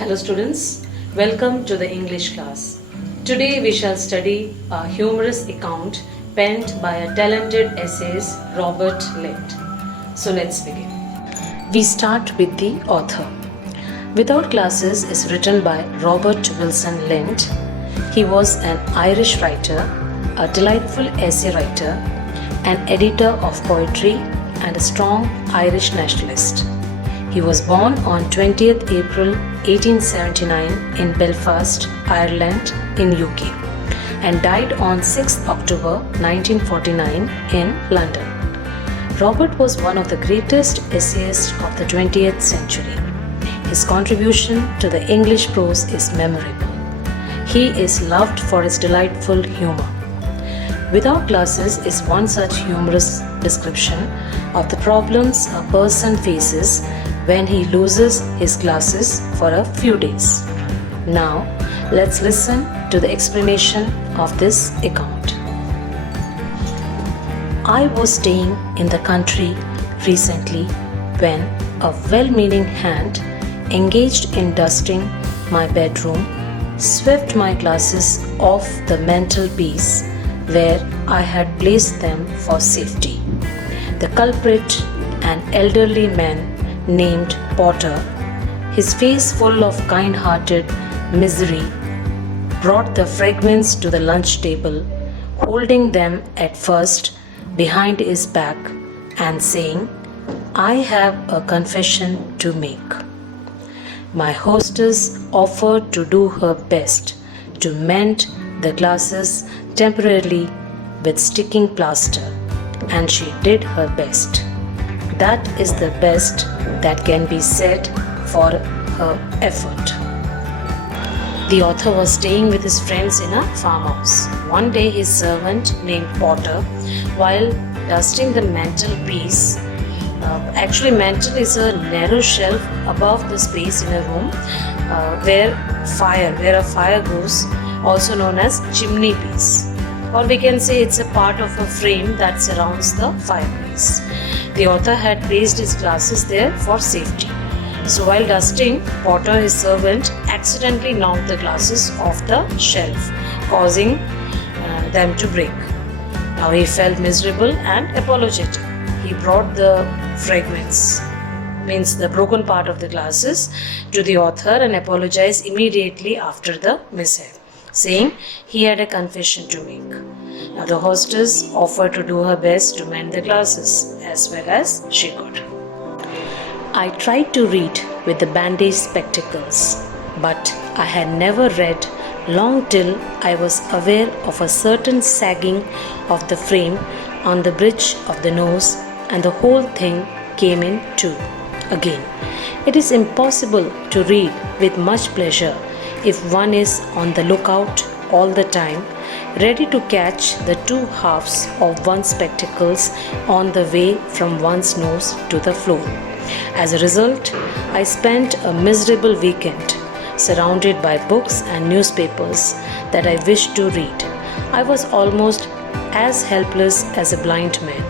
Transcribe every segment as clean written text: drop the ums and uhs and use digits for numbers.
Hello students, welcome to the English class. Today we shall study a humorous account penned by a talented essayist Robert Litt. So let's begin. We start with the author. Without Glasses is written by Robert Wilson Lind. He was an Irish writer, a delightful essay writer, an editor of poetry and a strong Irish nationalist. He was born on 20th April 1879 in Belfast, Ireland in UK and died on 6th October 1949 in London. Robert was one of the greatest essayists of the 20th century. His contribution to the English prose is memorable. He is loved for his delightful humor. Without Glasses is one such humorous description of the problems a person faces when he loses his glasses for a few days. Now, let's listen to the explanation of this account. I was staying in the country recently when a well-meaning hand engaged in dusting my bedroom swept my glasses off the mantelpiece where I had placed them for safety. The culprit, an elderly man named Potter, his face full of kind-hearted misery, brought the fragments to the lunch table, holding them at first behind his back and saying, "I have a confession to make." My hostess offered to do her best to mend the glasses temporarily with sticking plaster, and she did her best. That is the best that can be said for her effort. The author was staying with his friends in a farmhouse. One day his servant named Potter, while dusting the mantelpiece, mantle is a narrow shelf above the space in a room where a fire goes, also known as chimney piece, or we can say it's a part of a frame that surrounds the fireplace. The author had placed his glasses there for safety. So while dusting, Potter, his servant, accidentally knocked the glasses off the shelf, causing them to break. Now he felt miserable and apologetic. He brought the fragments, means the broken part of the glasses, to the author and apologized immediately after the mishap, saying he had a confession to make. Now the hostess offered to do her best to mend the glasses as well as she could. I tried to read with the bandaged spectacles, but I had never read long till I was aware of a certain sagging of the frame on the bridge of the nose, and the whole thing came in two. Again, it is impossible to read with much pleasure if one is on the lookout all the time, ready to catch the two halves of one's spectacles on the way from one's nose to the floor. As a result, I spent a miserable weekend surrounded by books and newspapers that I wished to read. I was almost as helpless as a blind man.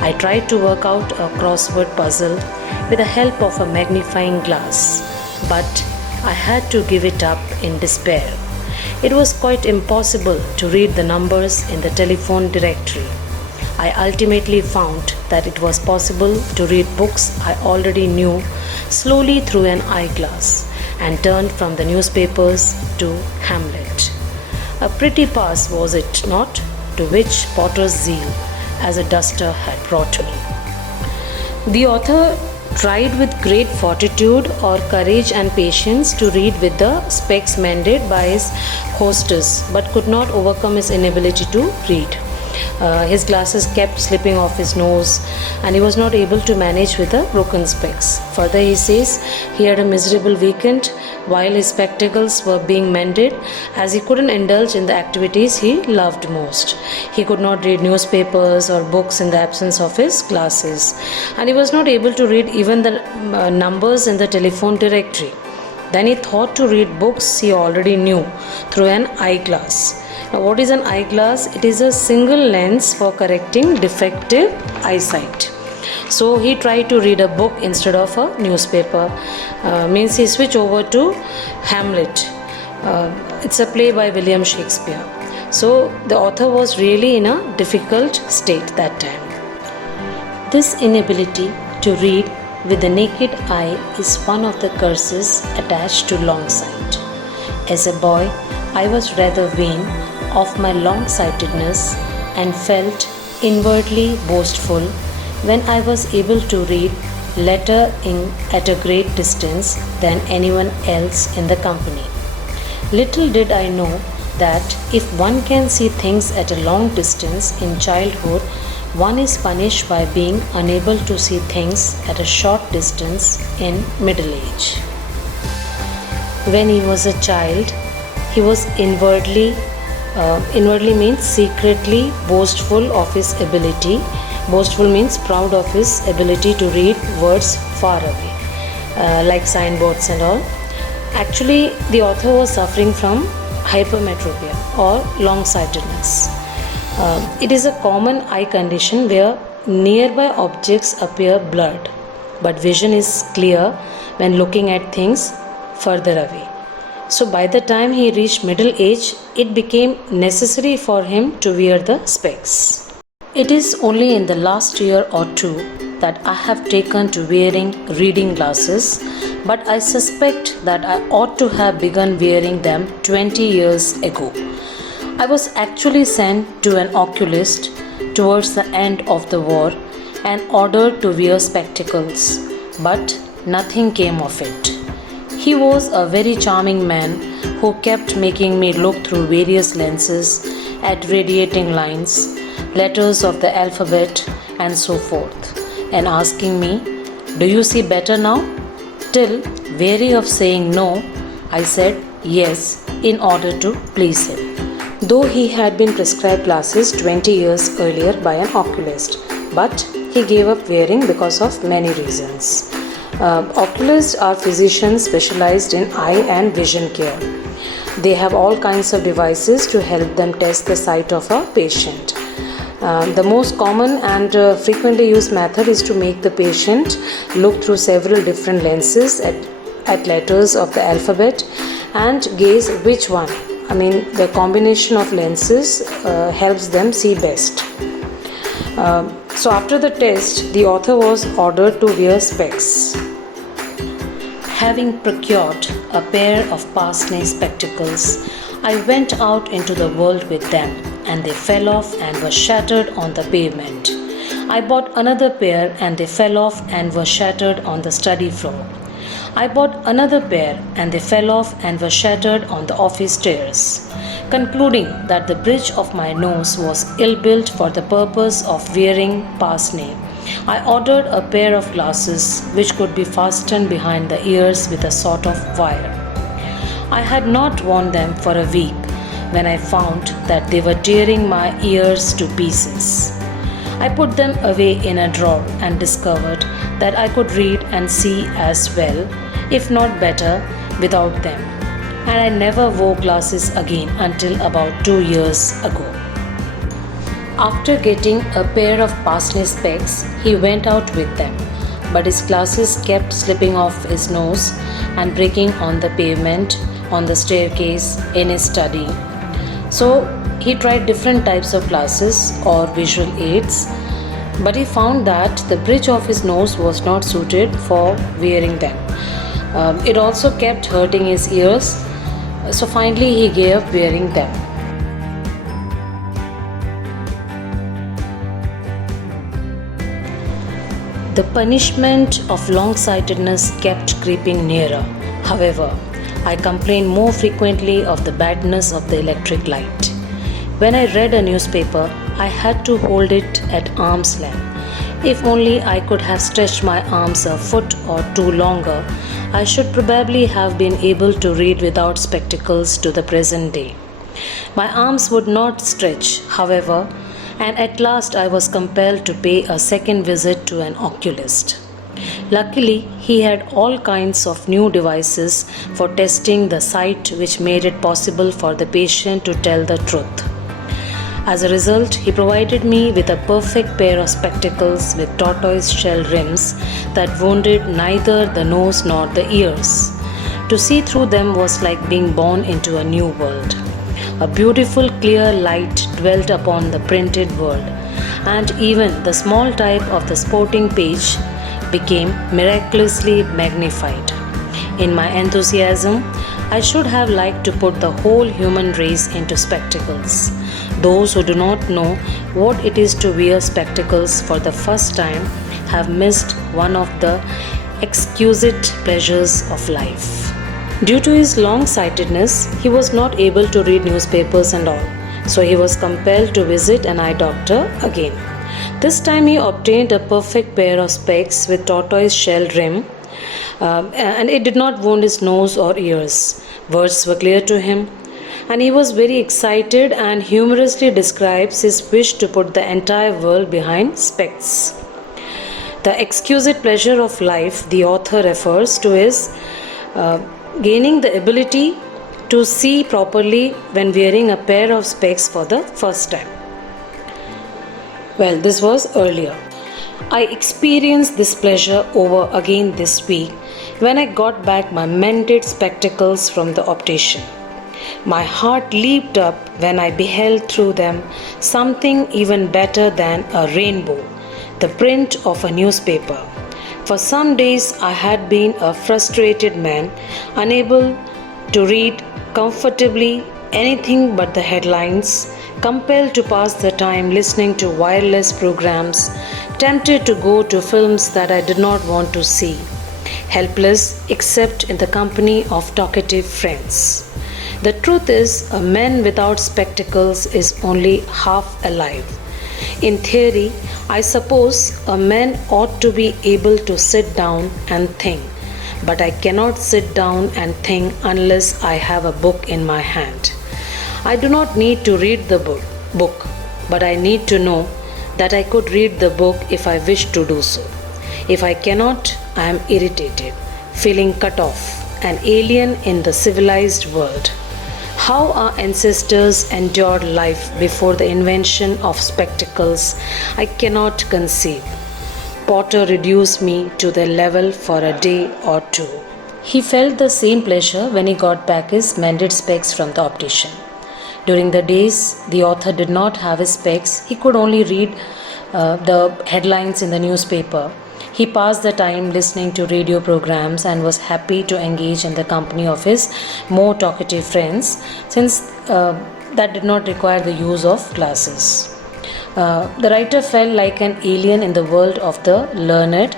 I tried to work out a crossword puzzle with the help of a magnifying glass, but I had to give it up in despair. It was quite impossible to read the numbers in the telephone directory. I ultimately found that it was possible to read books I already knew slowly through an eyeglass, and turned from the newspapers to Hamlet. A pretty pass, was it not, to which Potter's zeal as a duster had brought me. The author tried with great fortitude or courage and patience to read with the specs mended by his hostess, but could not overcome his inability to read. His glasses kept slipping off his nose, and he was not able to manage with the broken specs. Further, he says he had a miserable weekend while his spectacles were being mended, as he couldn't indulge in the activities he loved most. He could not read newspapers or books in the absence of his glasses, and he was not able to read even the numbers in the telephone directory. Then he thought to read books he already knew through an eyeglass. Now, what is an eyeglass? It is a single lens for correcting defective eyesight. So he tried to read a book instead of a newspaper. Means he switched over to Hamlet. It's a play by William Shakespeare. So the author was really in a difficult state that time. This inability to read with the naked eye is one of the curses attached to long sight. As a boy, I was rather vain of my long sightedness and felt inwardly boastful when I was able to read lettering at a great distance than anyone else in the company. Little did I know that if one can see things at a long distance in childhood, one is punished by being unable to see things at a short distance in middle age. When he was a child, he was inwardly means secretly boastful of his ability. Boastful means proud of his ability to read words far away, like signboards and all. Actually, the author was suffering from hypermetropia or long-sightedness. It is a common eye condition where nearby objects appear blurred, but vision is clear when looking at things further away. So by the time he reached middle age, it became necessary for him to wear the specs. It is only in the last year or two that I have taken to wearing reading glasses, but I suspect that I ought to have begun wearing them 20 years ago. I was actually sent to an oculist towards the end of the war and ordered to wear spectacles, but nothing came of it. He was a very charming man who kept making me look through various lenses at radiating lines, letters of the alphabet, and so forth, and asking me, "Do you see better now?" Till, weary of saying no, I said yes in order to please him. Though he had been prescribed glasses 20 years earlier by an oculist, but he gave up wearing because of many reasons. Oculists are physicians specialized in eye and vision care. They have all kinds of devices to help them test the sight of a patient. The most common and frequently used method is to make the patient look through several different lenses at letters of the alphabet and gaze which one. The combination of lenses helps them see best. So after the test, the author was ordered to wear specs. Having procured a pair of pince-nez spectacles, I went out into the world with them, and they fell off and were shattered on the pavement. I bought another pair and they fell off and were shattered on the study floor. I bought another pair and they fell off and were shattered on the office stairs. Concluding that the bridge of my nose was ill-built for the purpose of wearing pince-nez, I ordered a pair of glasses which could be fastened behind the ears with a sort of wire. I had not worn them for a week when I found that they were tearing my ears to pieces. I put them away in a drawer and discovered that I could read and see as well, if not better, without them. And I never wore glasses again until about 2 years ago. After getting a pair of pince-nez specs, he went out with them, but his glasses kept slipping off his nose and breaking on the pavement, on the staircase, in his study. So he tried different types of glasses or visual aids, but he found that the bridge of his nose was not suited for wearing them. It also kept hurting his ears, so finally he gave up wearing them. The punishment of long-sightedness kept creeping nearer. However, I complained more frequently of the badness of the electric light. When I read a newspaper, I had to hold it at arm's length. If only I could have stretched my arms a foot or two longer, I should probably have been able to read without spectacles to the present day. My arms would not stretch, however, and at last I was compelled to pay a second visit to an oculist. Luckily, he had all kinds of new devices for testing the sight which made it possible for the patient to tell the truth. As a result, he provided me with a perfect pair of spectacles with tortoise shell rims that wounded neither the nose nor the ears. To see through them was like being born into a new world. A beautiful clear light dwelt upon the printed world, and even the small type of the sporting page became miraculously magnified. In my enthusiasm, I should have liked to put the whole human race into spectacles. Those who do not know what it is to wear spectacles for the first time have missed one of the exquisite pleasures of life. Due to his long sightedness, he was not able to read newspapers and all, so he was compelled to visit an eye doctor again. This time he obtained a perfect pair of specs with tortoise shell rim, and it did not wound his nose or ears. Words were clear to him, and he was very excited and humorously describes his wish to put the entire world behind specs. The exquisite pleasure of life the author refers to is gaining the ability to see properly when wearing a pair of specs for the first time. Well, this was earlier. I experienced this pleasure over again this week when I got back my mended spectacles from the optician. My heart leaped up when I beheld through them something even better than a rainbow, the print of a newspaper. For some days I had been a frustrated man, unable to read comfortably anything but the headlines, compelled to pass the time listening to wireless programs, tempted to go to films that I did not want to see, helpless except in the company of talkative friends. The truth is, a man without spectacles is only half alive. In theory, I suppose a man ought to be able to sit down and think, but I cannot sit down and think unless I have a book in my hand. I do not need to read the book, but I need to know that I could read the book if I wish to do so. If I cannot, I am irritated, feeling cut off, an alien in the civilized world. How our ancestors endured life before the invention of spectacles, I cannot conceive. Potter reduced me to their level for a day or two. He felt the same pleasure when he got back his mended specs from the optician. During the days the author did not have his specs, he could only read the headlines in the newspaper. He passed the time listening to radio programs and was happy to engage in the company of his more talkative friends, since that did not require the use of glasses. The writer felt like an alien in the world of the learned.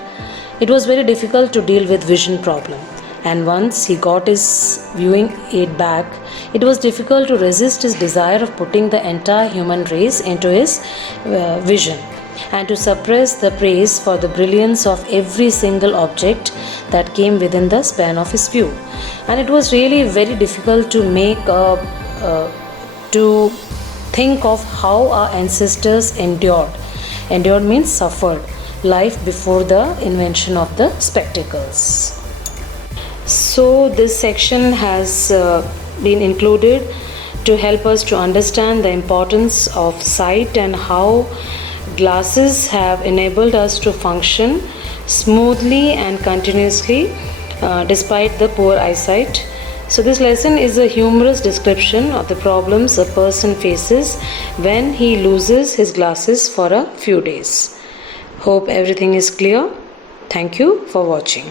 It was very difficult to deal with vision problem, and once he got his viewing aid back, it was difficult to resist his desire of putting the entire human race into his vision, and to suppress the praise for the brilliance of every single object that came within the span of his view. And it was really very difficult to to think of how our ancestors endured. Endured means suffered life before the invention of the spectacles. So this section has been included to help us to understand the importance of sight and how glasses have enabled us to function smoothly and continuously despite the poor eyesight. So this lesson is a humorous description of the problems a person faces when he loses his glasses for a few days. Hope everything is clear. Thank you for watching.